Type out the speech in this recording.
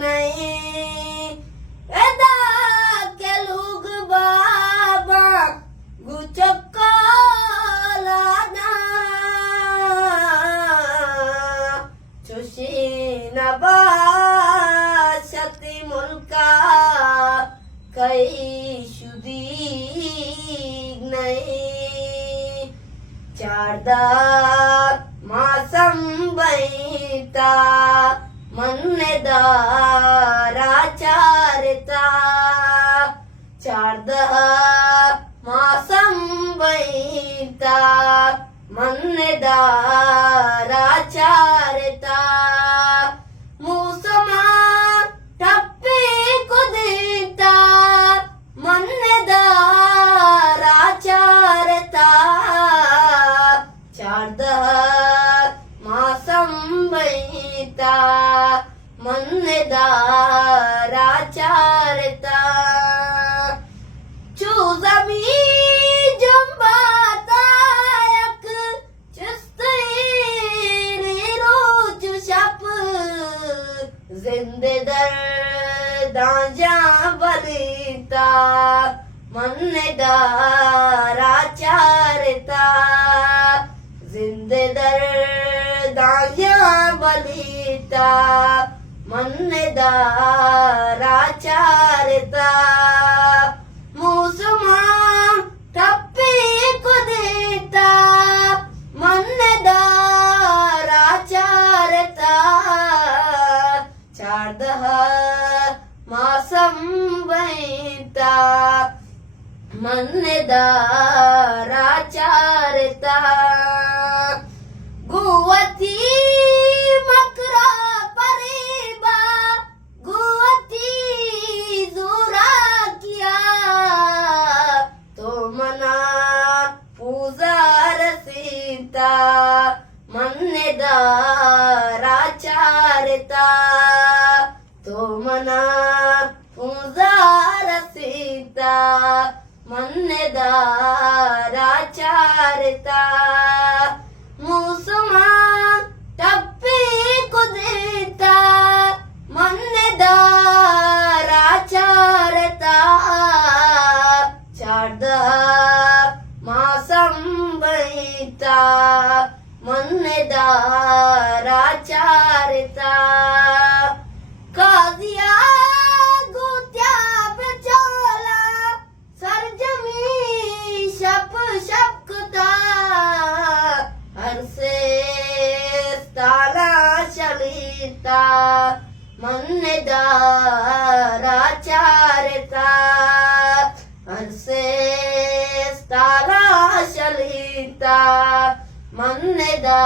नाही एदा केलुग बाबा गुचक्कालाना चुशीन बाशती मुल्का कई शुदी नाही चारदा मासम बैता मन्नेदाराचारता चारदा मासम बैता मन्नेदाराचारता मूसमा टप्पी कुदिता मन्नेदाराचारता चारदा मासम बैता मन्नेदाराचारता चूजमी जंबातायक चिस्तीरी रोज शप जिंदे दर्दांजा बलिता मन्नेदाराचारता जिंदे दर्दांजा बलिता मन्नेदाराचारता मूसमा टप्पी कुदिता मन्नेदाराचारता चारदा मासम बैता मन्नेदाराचारता गुवती मकरा परीबा गुवती जुरा किया तो मना पूजार सीता मन्नेदाराचारता तो मना पूजार सीता मन्नेदाराचारता मूसमा टप्पी कुदिता मन्नेदाराचारता चारदा मासम बैता मन्नेदाराचारता कादिया गुत्या बेचोला सरजमी शप शपकता हर से ताला चलिता मन्नेदाराचारता हर से ताला चलिता मन्नेदाराचारता